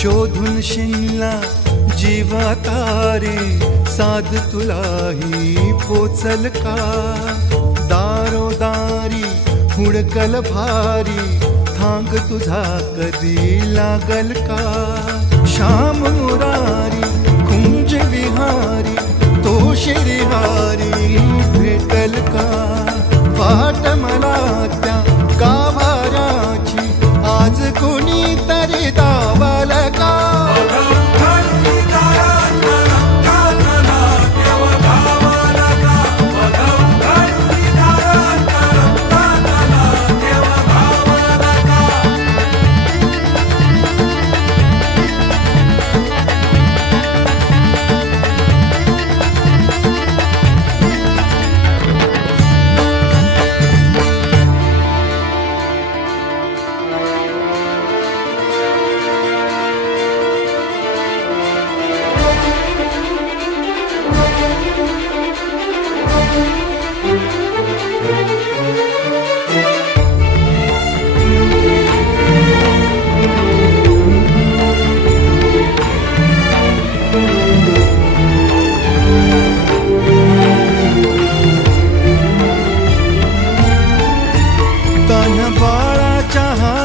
शोधून शिनला जीवा तारे साध तुलाही पोचल का दारोदारी हुडकल भारी थांग तुझा कधी लागल का श्याम मुरारी कुंज विहारी तो शिरिहारी भेटल का वाट मला त्या गाभाराची आज कोणी तरी दावाल का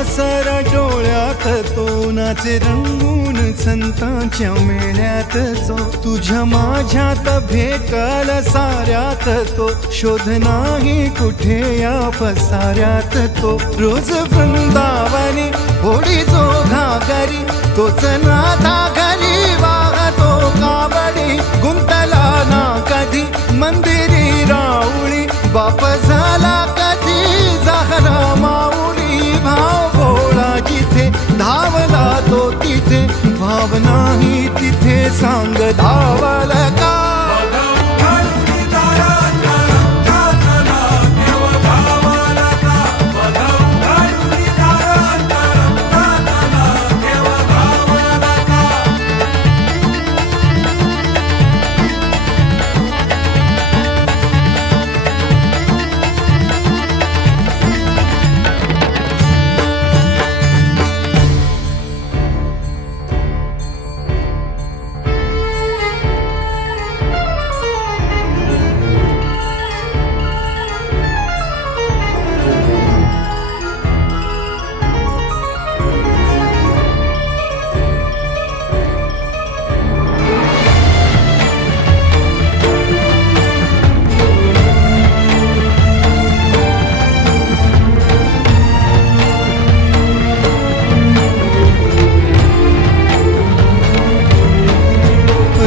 सर डोळ्यात तो नाचे रंगून संतांच्या मेळ्यात जो तुझ्या माझ्यात भेटल साऱ्यात तो शोध नाही कुठे या पसाऱ्यात तो रोज वृंदावनी होडी जो घागरी तोच नाथा घरी वाहतो कावडी गुंतला ना कधी मंदिरी राऊळी बाप झाला कधी जाहरा माऊली भाव भोळा जिथे धावला तो तिथे भाव नाही तिथे सांग धावल का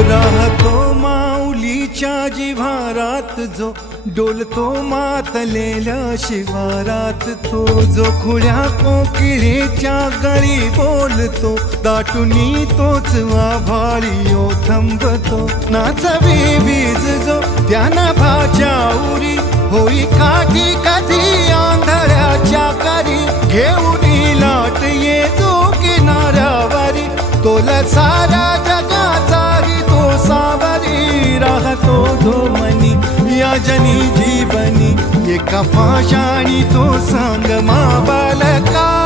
राहतो माऊलीच्या जिव्हारात जो डोलतो मातलेल्या शिवारात तो जो खुळ्या कोकिळेच्या गळी बोलतो दाटुनी तोच आभाळी थांबतो नाचवी वीज जो त्याना भाच्या उरी होई काठी कधी आंधळ्याच्या करी घेऊन लाट ये जो किनाऱ्यावरी तोला सारा जगाचाही तो सावरी राहतो तो मनी या जनी जीवनी एका पाशाणी तो सांग मा बालका